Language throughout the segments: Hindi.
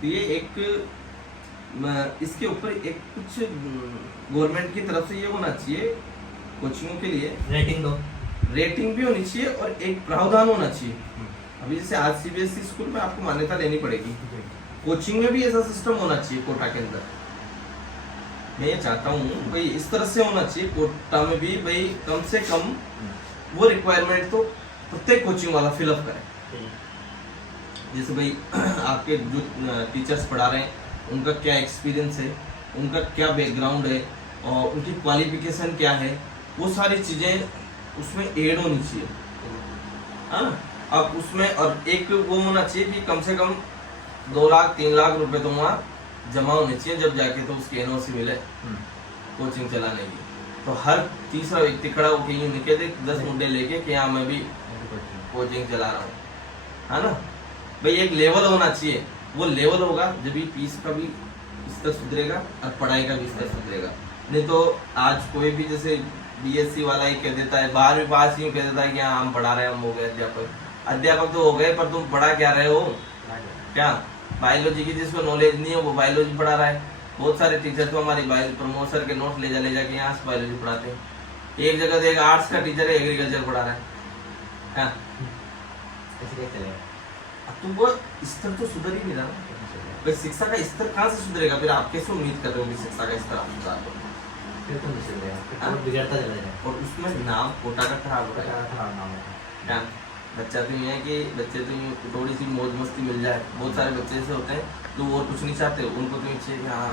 तो ये एक इसके ऊपर एक कुछ गवर्नमेंट की तरफ से ये होना चाहिए कोचिंगों के लिए, रेटिंग भी होनी चाहिए और एक प्रावधान होना चाहिए। अभी जैसे आज सीबीएसई स्कूल में आपको मान्यता लेनी पड़ेगी, कोचिंग में भी ऐसा सिस्टम होना चाहिए कोटा के अंदर। मैं ये चाहता हूँ भाई इस तरह से होना चाहिए कोटा में भी, भाई कम से कम वो रिक्वायरमेंट तो प्रत्येक कोचिंग वाला फिलअप करे। जैसे भाई आपके जो टीचर्स पढ़ा रहे हैं उनका क्या एक्सपीरियंस है, उनका क्या बैकग्राउंड है और उनकी क्वालिफिकेशन क्या है, वो सारी चीज़ें उसमें ऐड होनी चाहिए, है ना। अब उसमें और एक वो होना चाहिए कि कम से कम 2 लाख 3 लाख रुपए तो वहाँ जमा होने चाहिए, जब जाके तो उसकी एनओसी मिले कोचिंग चलाने की। तो हर तीसरा व्यक्ति खड़ा होकर यूँ निकले 10 मुंडे लेके कि हाँ मैं भी कोचिंग चला रहा हूँ, है ना। भाई एक लेवल होना चाहिए, वो लेवल होगा जब भी फीस का भी स्तर सुधरेगा और पढ़ाई का भी स्तर सुधरेगा। नहीं तो आज कोई भी जैसे बीएससी वाला ही कह देता है, 12वीं पास ही कह देता है कि हाँ हम पढ़ा रहे हैं, हम हो गए अध्यापक तो हो गए, पर तुम पढ़ा क्या रहे हो, क्या बायोलॉजी की जिसको नॉलेज नहीं है वो बायोलॉजी पढ़ा रहा है। बहुत सारे टीचर तो हमारी प्रमोशन के नोट ले जा के यहाँ से बायोलॉजी पढ़ाते हैं। एक जगह तो एक आर्ट्स का टीचर है एग्रीकल्चर पढ़ा रहा है। तो वो स्तर तो सुधर ही नहीं रहा ना। भाई शिक्षा का स्तर कहाँ से सुधरेगा? फिर आप कैसे उम्मीद कर रहे हो कि शिक्षा का स्तर आप सुधार दो? बिगड़ता चला जाएगा और उसमें नाम कोटा का खराब हो रहा है। बच्चा तो ये है कि बच्चे तो थोड़ी सी मौज मस्ती मिल जाए। बहुत सारे बच्चे ऐसे होते हैं तो और कुछ नहीं चाहते, उनको तो चाहिए कि हाँ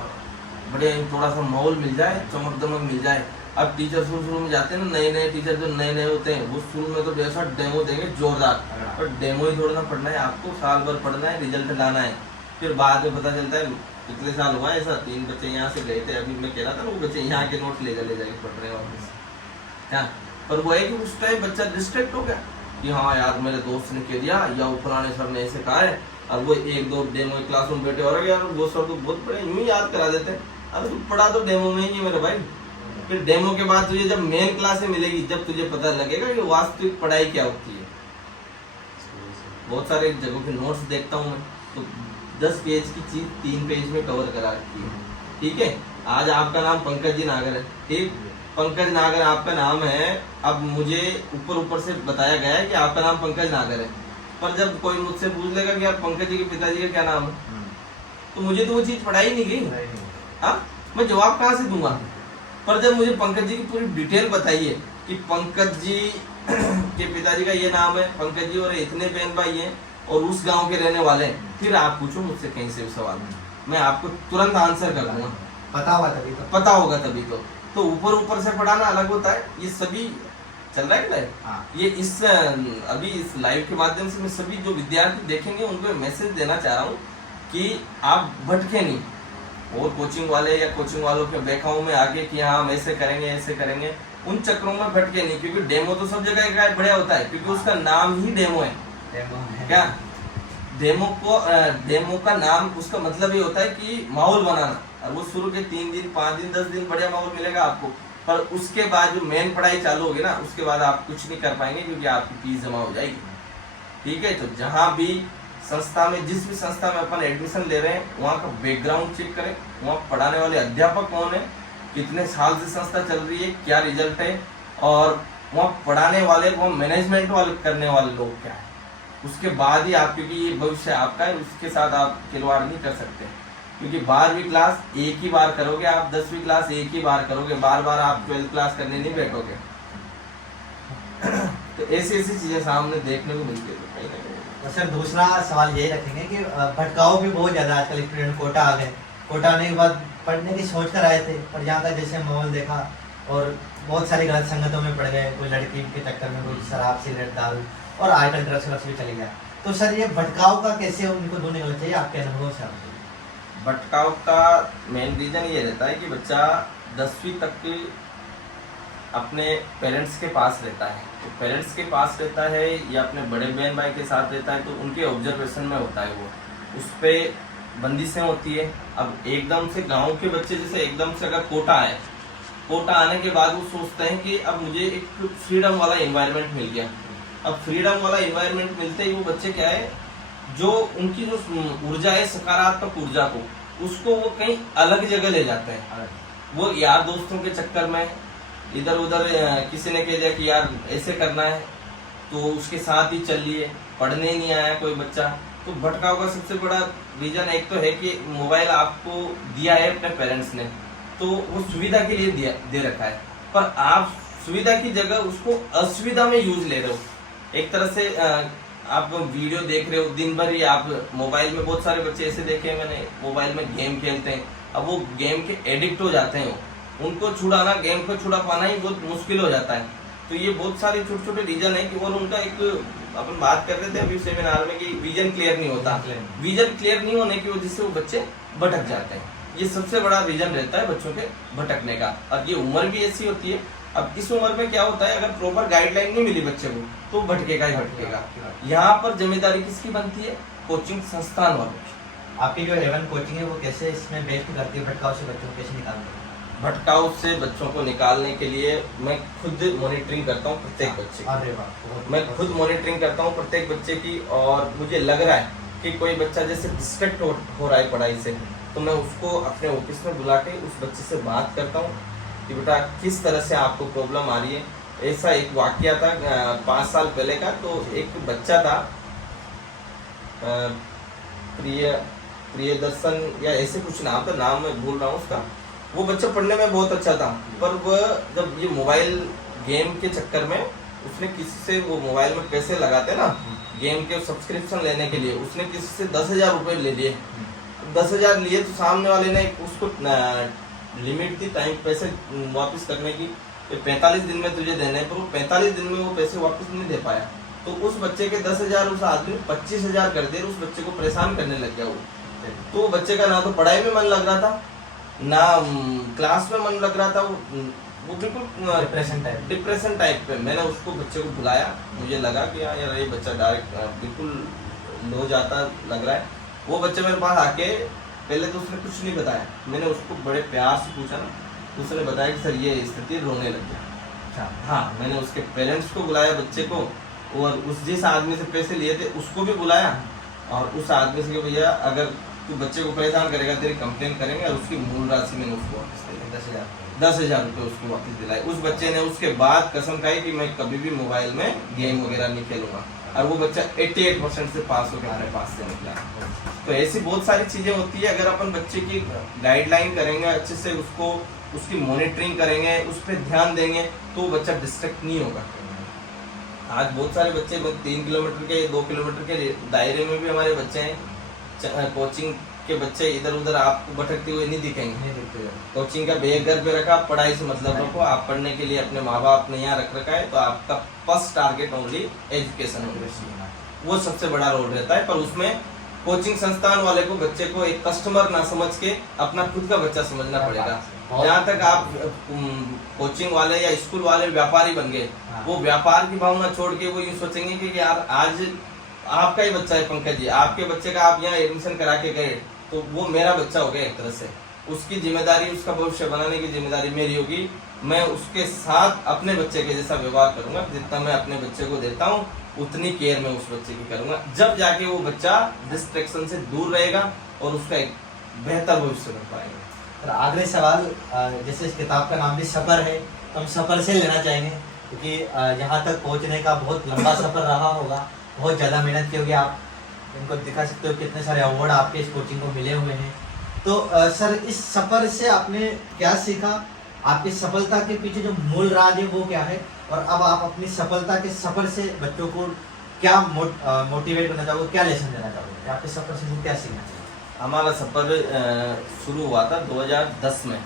बड़े थोड़ा सा माहौल मिल जाए, चमक दमक मिल जाए। अब टीचर शुरू में जाते हैं ना, नए पिक्चर जो नए होते हैं वो शुरू में तो जैसा डेमो देंगे जोरदार, और डेमो ही थोड़ा ना पढ़ना है आपको, साल भर पढ़ना है, रिजल्ट लाना है। फिर बाद में पता चलता है पिछले साल हुआ ऐसा, 3 बच्चे यहाँ से गए थे, अभी मैं कह रहा था वो बच्चे यहाँ के नोट ले जाके पढ़ रहे हैं वापस, क्या। पर वो है कि उस टाइम बच्चा डिस्ट्रैक्ट हो गया कि हाँ यार मेरे दोस्त ने कह दिया या फलाने सर ने ऐसे कहा है, और वो 1-2 डेमो क्लास में बैठे और यार वो सर तो बहुत बड़े यूं ही याद करा देते हैं। अरे तू पढ़ा तो डेमो में ही है मेरे भाई। फिर डेमो के बाद तुझे जब मेन क्लास में मिलेगी, जब तुझे पता लगेगा कि वास्तविक पढ़ाई क्या होती है। बहुत सारे जगहों के नोट्स देखता हूँ मैं, तो 10 पेज की चीज 3 पेज में कवर करा रखी है। ठीक है, आज आपका नाम पंकज जी नागर है, ठीक, पंकज नागर आपका नाम है। अब मुझे ऊपर से बताया गया है कि आपका नाम पंकज नागर है, पर जब कोई मुझसे पूछ लेगा कि यार पंकज जी के पिताजी का क्या नाम है, तो मुझे तो वो चीज पढ़ाई नहीं गई। हाँ, मैं जवाब कहाँ से दूंगा? पर जब मुझे पंकज जी की पूरी डिटेल बताइए कि पंकज जी के पिताजी का ये नाम है, पंकज जी और इतने बहन भाई हैं और उस गांव के रहने वाले हैं, फिर आप पूछो मुझसे कहीं से भी सवाल, मैं आपको तुरंत आंसर कर दूंगा। पता होगा तभी तो ऊपर से पढ़ाना अलग होता है। ये सभी चल रहा है लाइव। हाँ। ये अभी इस लाइव के माध्यम से मैं सभी जो विद्यार्थी देखेंगे उनको मैसेज देना चाह रहा हूँ कि आप भटके नहीं, और कोचिंग वाले या कोचिंग वालों के बेखाओं में आगे कि हाँ हम ऐसे करेंगे, उन चक्रों में भटके नहीं। क्योंकि डेमो तो सब जगह का बढ़िया होता है, क्योंकि उसका नाम ही डेमो है। क्या डेमो का नाम, उसका मतलब ये होता है कि माहौल बनाना। और वो शुरू के 3 दिन 5 दिन 10 दिन बढ़िया माहौल मिलेगा आपको, पर उसके बाद जो मेन पढ़ाई चालू होगी ना, उसके बाद आप कुछ नहीं कर पाएंगे, क्योंकि आपकी फीस जमा हो जाएगी। ठीक है, तो जहाँ भी संस्था में, जिस भी संस्था में अपन एडमिशन ले रहे हैं, वहाँ का बैकग्राउंड चेक करें, वहाँ पढ़ाने वाले अध्यापक कौन है, कितने साल से संस्था चल रही है, क्या रिजल्ट है, और वहाँ पढ़ाने वाले, वहाँ मैनेजमेंट वाले करने वाले लोग क्या है। उसके बाद ही आप, क्योंकि ये भविष्य आपका है, उसके साथ आप खिलवाड़ नहीं कर सकते। क्योंकि 12वीं क्लास एक ही बार करोगे आप, 10वीं क्लास एक ही बार करोगे, बार आप 12th क्लास करने नहीं बैठोगे। तो ऐसी चीजें सामने देखने को मिलती है। तो सर दूसरा सवाल यही रखेंगे कि भटकाव भी बहुत ज्यादा आजकल स्टूडेंट कोटा आ गए, कोटा आने के बाद पढ़ने की सोच कर आए थे, पर यहाँ का जैसे माहौल देखा और बहुत सारी गलत संगतों में पड़ गए, कोई लड़की के चक्कर में, कोई शराब सिगरेट दारू और आजकल ड्रग्स भी चले गया। तो सर ये भटकाव का कैसे उनको दूर निकलना चाहिए आपके अनुभव से? भटकाव का मेन रीजन ये रहता है कि बच्चा 10वीं तक अपने पेरेंट्स के पास रहता है, तो पेरेंट्स के पास रहता है या अपने बड़े बहन भाई के साथ रहता है, तो उनके ऑब्जर्वेशन में होता है, वो उस पर बंदिशें होती है। अब एकदम से गांव के बच्चे जैसे एकदम से अगर कोटा आए, कोटा आने के बाद वो सोचते हैं कि अब मुझे एक फ्रीडम वाला एनवायरनमेंट मिल गया। अब फ्रीडम वाला एनवायरनमेंट मिलते ही वो बच्चे क्या है, जो उनकी जो ऊर्जा है, सकारात्मक ऊर्जा को, उसको वो कहीं अलग जगह ले जाते हैं। वो यार दोस्तों के चक्कर में इधर उधर किसी ने कह दिया कि यार ऐसे करना है तो उसके साथ ही चल लिए, पढ़ने नहीं आया कोई बच्चा, तो भटकाव का सबसे बड़ा रीजन एक तो है कि मोबाइल आपको दिया है अपने पेरेंट्स ने, तो वो सुविधा के लिए दे रखा है, पर आप सुविधा की जगह उसको असुविधा में यूज ले रहे हो। एक तरह से आप वीडियो देख रहे हो दिन भर ही, आप मोबाइल में, बहुत सारे बच्चे ऐसे देखे हैं मैंने, मोबाइल में गेम खेलते हैं, अब वो गेम के एडिक्ट हो जाते हैं, उनको छुड़ाना, गेम को छुड़ा पाना ही बहुत मुश्किल हो जाता है। तो ये बहुत सारे छोटे छोटे रीजन है कि, और उनका एक, अपन बात कर रहे थे अभी सेमिनार में कि विजन क्लियर नहीं होता, विजन क्लियर नहीं होने की वजह से वो बच्चे भटक जाते हैं। ये सबसे बड़ा रीजन रहता है बच्चों के भटकने का, और ये उम्र भी ऐसी होती है। अब इस उम्र में क्या होता है, अगर प्रॉपर गाइडलाइन नहीं मिली बच्चे को तो भटकेगा ही भटकेगा। यहाँ पर जिम्मेदारी किसकी बनती है, कोचिंग संस्थान वालों की। आपकी जो एवन कोचिंग है वो कैसे इसमें बेस्ट करती है, भटकाव से बच्चों को कैसे निकालते हैं? भटकाव से बच्चों को निकालने के लिए मैं खुद मॉनिटरिंग करता हूँ प्रत्येक बच्चे की। अरे वाह, मैं खुद मॉनिटरिंग करता हूँ प्रत्येक बच्चे की, और मुझे लग रहा है कि कोई बच्चा जैसे डिस्ट्रैक्ट हो रहा है पढ़ाई से, तो मैं उसको अपने ऑफिस में बुला के उस बच्चे से बात करता हूँ कि बेटा किस तरह से आपको प्रॉब्लम आ रही है। ऐसा एक वाकया था 5 साल पहले का, तो एक बच्चा था प्रियदर्शन या ऐसे कुछ नाम था, नाम मैं भूल रहा हूँ उसका। वो बच्चा पढ़ने में बहुत अच्छा था, पर वह जब ये मोबाइल गेम के चक्कर में उसने किसी से, वो मोबाइल में पैसे लगाते ना गेम के सब्सक्रिप्शन लेने के लिए, उसने किसी से 10,000 रुपये ले लिए। 10,000 लिए तो सामने वाले ने उसको लिमिट थी टाइम पैसे वापस करने की, 45 दिन में तुझे देने, पर वो 45 दिन में वो पैसे वापस नहीं दे पाया। तो उस बच्चे के 10,000 उस आदमी ने 25,000 कर दिए, उस बच्चे को परेशान करने लग गया वो। तो वो बच्चे का ना तो पढ़ाई में मन लग रहा था, ना क्लास में मन लग रहा था, वो बिल्कुल डिप्रेशन टाइप पे। मैंने उसको बच्चे को बुलाया, मुझे लगा कि यार ये बच्चा डायरेक्ट बिल्कुल लो जाता लग रहा है। वो बच्चे मेरे पास आके, पहले तो उसने कुछ नहीं बताया, मैंने उसको बड़े प्यार से पूछा ना, तो उसने बताया कि सर ये स्थिति, रोने लग गया। अच्छा, हाँ, मैंने उसके पेरेंट्स को बुलाया बच्चे को, और उस जिस आदमी से पैसे लिए थे उसको भी बुलाया, और उस आदमी से कि भैया अगर तू बच्चे को परेशान करेगा तेरी कंप्लेन करेंगे, और उसकी मूल राशि मैंने उसको वापस दिलाई, 10,000 रुपये उसको वापस दिलाए। उस बच्चे ने उसके बाद कसम खाई कि मैं कभी भी मोबाइल में गेम वगैरह नहीं खेलूंगा, और वो बच्चा 88% से पास होकर हमारे पास से निकला। तो ऐसी बहुत सारी चीजें होती है, अगर अपन बच्चे की गाइडलाइन करेंगे अच्छे से, उसको उसकी मॉनिटरिंग करेंगे, उस पर ध्यान देंगे, तो वो बच्चा डिस्ट्रैक्ट नहीं होगा। आज बहुत सारे बच्चे 3 किलोमीटर के 2 किलोमीटर के दायरे में भी हमारे बच्चे हैं, कोचिंग के बच्चे इधर उधर आपको भटकते हुए नहीं दिखेंगे। कोचिंग का बैग घर पे रखा, पढ़ाई से मतलब रखो, आप पढ़ने के लिए अपने माँ बाप ने यहाँ रख रखा है, तो आपका फर्स्ट टारगेट ओनली एजुकेशन होना चाहिए, वो सबसे बड़ा रोल रहता है। पर उसमें कोचिंग संस्थान वाले को बच्चे को एक कस्टमर ना समझ के अपना खुद का बच्चा समझना पड़ेगा। जहाँ तक आप कोचिंग वाले या स्कूल वाले व्यापारी बन गए, वो व्यापार की भावना छोड़ के वो यूँ सोचेंगे कि यार आज आपका ही बच्चा है पंकज जी, आपके बच्चे का आप यहाँ एडमिशन करा के गए, तो वो मेरा बच्चा हो गया एक तरह से। उसकी जिम्मेदारी, उसका भविष्य बनाने की जिम्मेदारी मेरी होगी। मैं उसके साथ अपने बच्चे के जैसा व्यवहार करूंगा, जितना मैं अपने बच्चे को देता हूँ उतनी केयर मैं उस बच्चे की करूंगा। जब जाके वो बच्चा डिस्ट्रैक्शन से दूर रहेगा और उसका एक बेहतर भविष्य बन पाएगा। तो आखिरी सवाल, जैसे इस किताब का नाम भी सफ़र है, तो हम सफ़र से लेना चाहेंगे, क्योंकि यहाँ तक पहुँचने का बहुत लंबा सफ़र रहा होगा, बहुत ज़्यादा मेहनत की होगी। आप इनको दिखा सकते हो कितने सारे अवार्ड आपके इस कोचिंग को मिले हुए हैं। तो सर, इस सफ़र से आपने क्या सीखा? आपकी सफलता के पीछे जो मूल राज है वो क्या है, और अब आप अपनी सफलता के सफ़र से बच्चों को क्या मोटिवेट करना चाहोगे, क्या लेसन देना चाहोगे? आपके सफ़र से वो क्या सीखना चाहिए? हमारा सफ़र शुरू हुआ था 2010 में,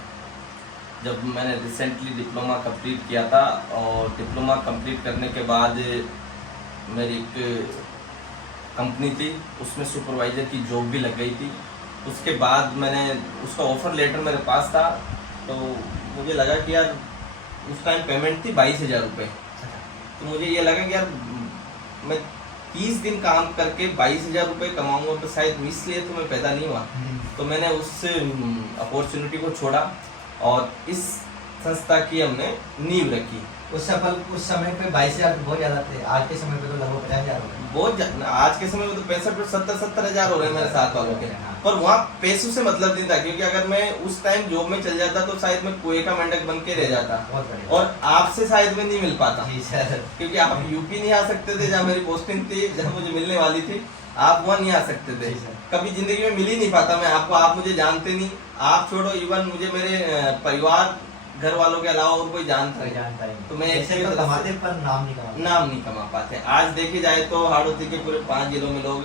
जब मैंने रिसेंटली डिप्लोमा कंप्लीट किया था। और डिप्लोमा कंप्लीट करने के बाद मेरी एक कंपनी थी, उसमें सुपरवाइज़र की जॉब भी लग गई थी। उसके बाद मैंने उसका ऑफ़र लेटर मेरे पास था, तो मुझे लगा कि यार उस टाइम पेमेंट थी 22,000 रुपये। तो मुझे ये लगा कि यार मैं 30 दिन काम करके 22,000 रुपये कमाऊँगा, तो शायद इसलिए तो मैं पैदा नहीं हुआ। तो मैंने उस अपॉर्चुनिटी को छोड़ा और इस संस्था की हमने नींव रखी। उस समय पे 22,000 तो बहुत ज्यादा थे, आज के समय पे तो लगभग 50,000 हो गए। आज के समय में तो 65-70 हजार हो रहे हैं मेरे साथ वालों के। पर वहाँ पैसों से मतलब नहीं था, क्योंकि अगर मैं उस टाइम जॉब में चल जाता तो शायद मैं कुएं का मेंढक बन के रह जाता, बहुत बढ़िया। और आपसे शायद मैं नहीं मिल पाता। जी सर। क्योंकि आप यूपी नहीं आ सकते थे, जहाँ मेरी पोस्टिंग थी, जहाँ मुझे मिलने वाली थी, आप वहाँ नहीं आ सकते थे। जी सर। कभी जिंदगी में मिल ही नहीं पाता मैं आपको, आप मुझे जानते नहीं, आप छोड़ो, इवन मुझे मेरे परिवार घर वालों के अलावा और कोई जानता नहीं। तो मैं ऐसे तो कमाते पर नाम नहीं कमा पाते। आज देखे जाए तो हाड़ौती के पूरे 5 जिलों में लोग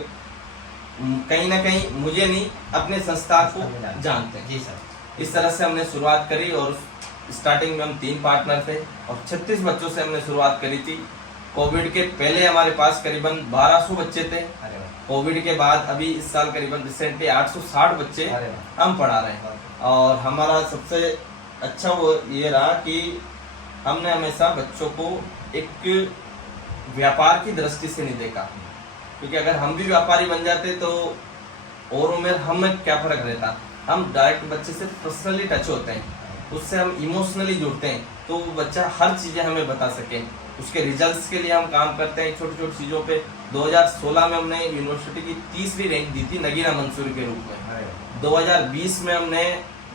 कहीं ना कहीं मुझे नहीं, अपने संस्था को जानते हैं। जी सर। इस तरह से हमने शुरुआत करी, और स्टार्टिंग में हम 3 पार्टनर थे और 36 बच्चों से हमने शुरुआत करी थी। कोविड के पहले हमारे पास करीबन 1200 बच्चे थे। कोविड के बाद अभी इस साल करीबन रिसेंटली 860 बच्चे हम पढ़ा रहे हैं। और हमारा सबसे अच्छा वो ये रहा कि हमने हमेशा बच्चों को एक व्यापार की दृष्टि से नहीं देखा, क्योंकि अगर हम भी व्यापारी बन जाते तो औरों में हमें क्या फर्क रहता। हम डायरेक्ट बच्चे से पर्सनली टच होते हैं, उससे हम इमोशनली जुड़ते हैं, तो वो बच्चा हर चीज़ें हमें बता सके। उसके रिजल्ट्स के लिए हम काम करते हैं छोटी छोटी चीज़ों पे। 2016 में हमने यूनिवर्सिटी की 3री रैंक दी थी नगीना मंसूरी के रूप में। 2020 में हमने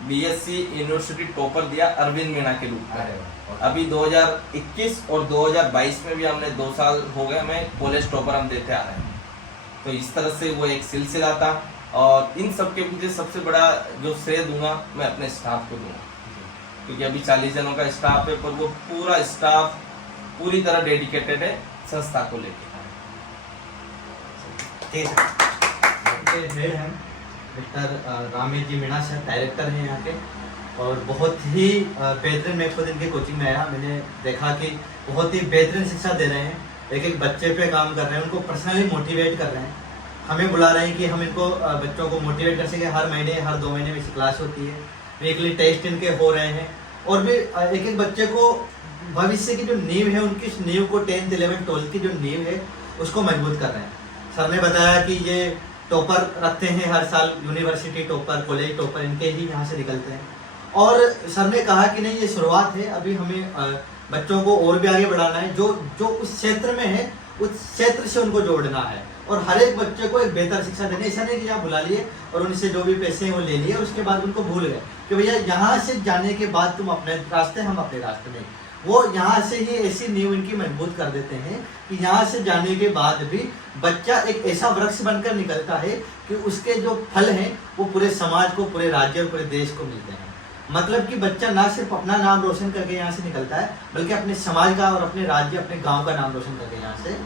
बीएससी यूनिवर्सिटी टॉपर दिया अरविंद मीणा के रूप में। अभी 2021 और 2022 में भी हमने 2 साल हो गए हमें कॉलेज टॉपर हम देते आ रहे हैं। तो इस तरह से वो एक सिलसिला था, और इन सब के पीछे सबसे बड़ा जो श्रेय दूंगा मैं अपने स्टाफ को दूंगा, क्योंकि अभी 40 जनों का स्टाफ है, पर वो पूरा स्टाफ पूरी तरह डेडिकेटेड है संस्था को लेकर। हेड हैं मिस्टर रामेश जी मीणा सर, डायरेक्टर हैं यहाँ के, और बहुत ही बेहतरीन। मैं खुद इनके कोचिंग में आया, मैंने देखा कि बहुत ही बेहतरीन शिक्षा दे रहे हैं, एक एक बच्चे पे काम कर रहे हैं, उनको पर्सनली मोटिवेट कर रहे हैं। हमें बुला रहे हैं कि हम इनको बच्चों को मोटिवेट कर सकें। हर महीने हर 2 महीने में क्लास होती है, वीकली टेस्ट इनके हो रहे हैं, और भी एक एक बच्चे को भविष्य की जो नींव है, उनकी इस नींव को 10th 11th 12th की जो नींव है उसको मजबूत कर रहे हैं। सर ने बताया कि ये टॉपर रखते हैं हर साल, यूनिवर्सिटी टॉपर, कॉलेज टॉपर, इनके ही यहाँ से निकलते हैं। और सर ने कहा कि नहीं, ये शुरुआत है, अभी हमें बच्चों को और भी आगे बढ़ाना है। जो उस क्षेत्र में है उस क्षेत्र से उनको जोड़ना है, और हर एक बच्चे को एक बेहतर शिक्षा देनी। ऐसा नहीं कि यहाँ बुला लिए और उनसे जो भी पैसे हैं वो ले लिए, उसके बाद उनको भूल गए कि भैया यहाँ से जाने के बाद तुम अपने रास्ते, हम अपने रास्ते में। वो यहाँ से ही ऐसी नींव इनकी मजबूत कर देते हैं कि यहाँ से जाने के बाद भी बच्चा एक ऐसा वृक्ष बनकर निकलता है कि उसके जो फल हैं वो पूरे समाज को, पूरे राज्य और पूरे देश को मिलते हैं। मतलब कि बच्चा ना सिर्फ अपना नाम रोशन करके यहाँ से निकलता है, बल्कि अपने समाज का और अपने राज्य, अपने गांव का नाम रोशन करके यहाँ से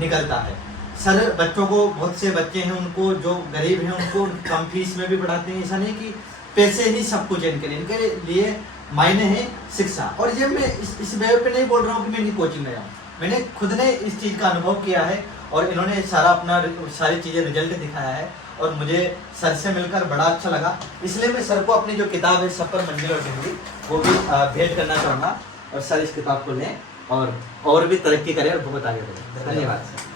निकलता है। सर बच्चों को, बहुत से बच्चे हैं उनको जो गरीब हैं उनको कम फीस में भी पढ़ाते हैं। ऐसा नहीं कि पैसे ही सब कुछ है इनके लिए मायने हैं शिक्षा। और ये मैं इस वे पे नहीं बोल रहा हूँ कि मैं इनकी कोचिंग में जाऊँ, मैंने खुद ने इस चीज़ का अनुभव किया है, और इन्होंने सारी चीज़ें रिजल्ट दिखाया है, और मुझे सर से मिलकर बड़ा अच्छा लगा। इसलिए मैं सर को अपनी जो किताब है सफर मंजिल और जिंदगी वो भी भेंट करना चाहूँगा, और सर इस किताब को लें और भी तरक्की करें और बहुत आगे बढ़ें। धन्यवाद सर।